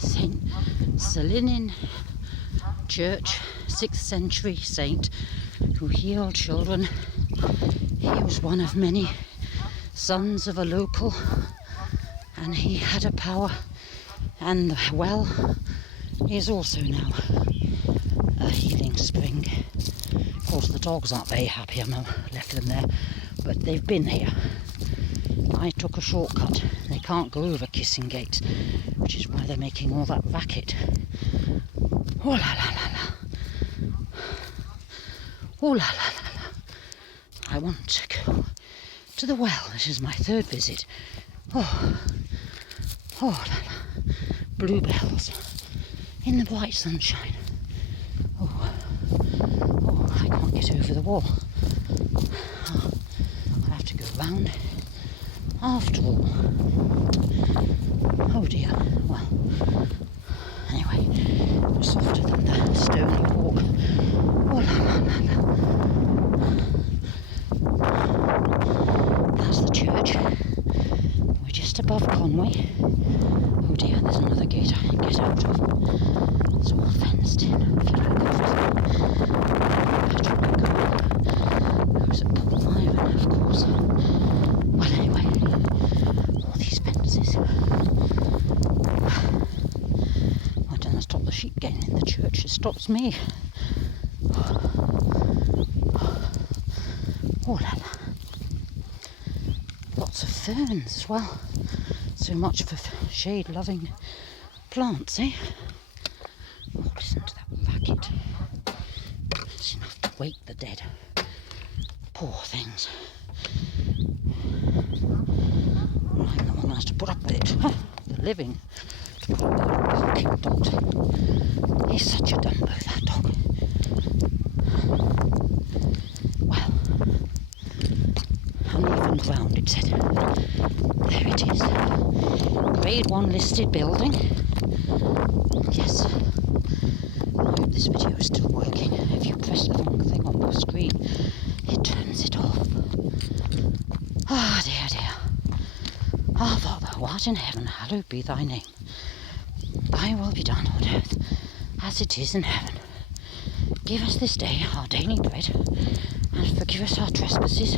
Saint Celynnin church, 6th century saint who healed children. He was one of many sons of a local, and he had a power, and the well is also now a healing spring. Of course the dogs aren't very happy, I've left them there, but they've been here. I took a shortcut. They can't go over Kissing Gate, which is why they're making all that racket. Oh la la la la. Oh la la la la. I want to go to the well. This is my third visit. Oh la la. Bluebells in the bright sunshine. Oh, I can't get over the wall. I have to go round after all. Oh dear. Well, anyway, it was softer than the stony walk. Oh la la la la. That's the church. We're just above Conwy. Oh dear, there's another gate I can get out of. It's all fenced in. I feel like goes at Port Myron, of course. Well, anyway, all these fences. I don't know, stop the sheep getting in the church. It stops me. Oh la la. Lots of ferns as well. So much for shade-loving plants, eh? Oh, listen to that racket. It's enough to wake the dead. Poor things. Well, I'm the one that has to put up with it. The living. To put up with barking dogs. He's such a dumbo, that dog. Well, uneven ground, it said. There it is. Grade 1 listed building. Yes. I hope this video is still working. If you press the wrong thing on the screen, it turns it off. Ah, dear, dear. Our Father, who art in heaven, hallowed be thy name. Thy will be done on earth as it is in heaven. Give us this day our daily bread, and forgive us our trespasses,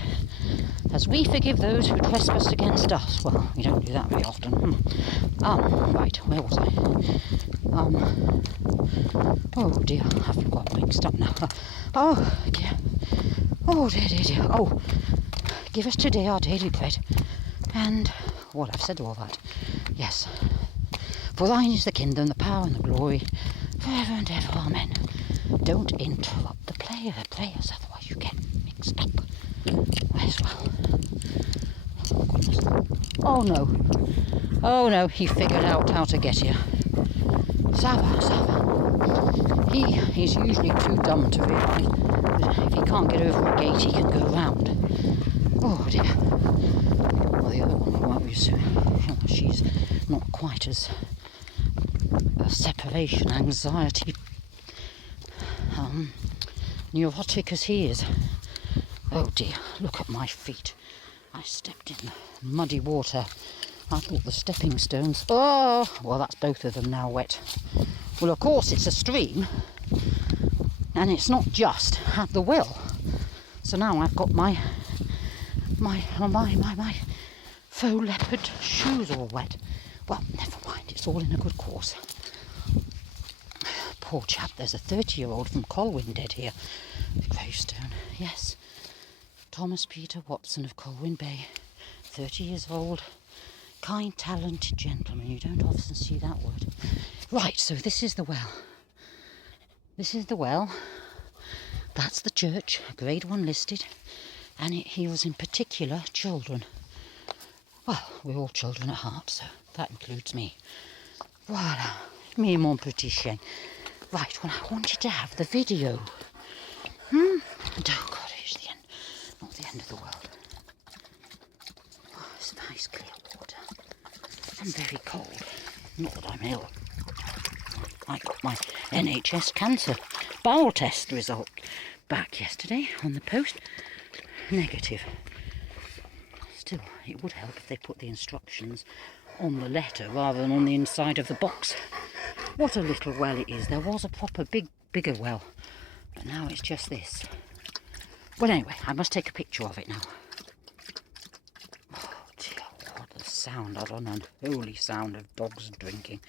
as we forgive those who trespass against us. Well, we don't do that very often. Right, where was I? Oh dear, I've got mixed up now. Oh dear. Oh dear, dear, dear. Oh, give us today our daily bread, and, well, I've said all that. Yes. For thine is the kingdom, the power and the glory, forever and ever. Amen. Don't interrupt the prayers, otherwise you get mixed up. As well. Oh goodness. Oh no. Oh no, he figured out how to get here. Sava. He's usually too dumb to realise that if he can't get over a gate, he can go round. Oh dear. Well, the other one won't be soon. She's not quite as separation anxiety neurotic as he is. Oh dear, look at my feet. I stepped in muddy water. I thought the stepping stones... Oh, well, that's both of them now wet. Well, of course, it's a stream. And it's not just at the well. So now I've got my faux leopard shoes all wet. Well, never mind, it's all in a good course. Poor chap, there's a 30-year-old from Colwyn dead here. The gravestone, yes. Thomas Peter Watson of Colwyn Bay, 30 years old, kind, talented gentleman. You don't often see that word. Right, so this is the well. This is the well. That's the church, grade 1 listed, and it heals in particular children. Well, we're all children at heart, so that includes me. Voila, me mon petit chien. Right, well, I wanted to have the video. Oh God, here's the end. Not the end of the world. Oh, it's nice clear water. I'm very cold. Not that I'm ill. I got my NHS cancer bowel test result back yesterday on the post. Negative. Still, it would help if they put the instructions on the letter rather than on the inside of the box. What a little well it is. There was a proper bigger well, but now it's just this. Well, anyway, I must take a picture of it now. Oh dear, what a sound, what an unholy sound of dogs drinking.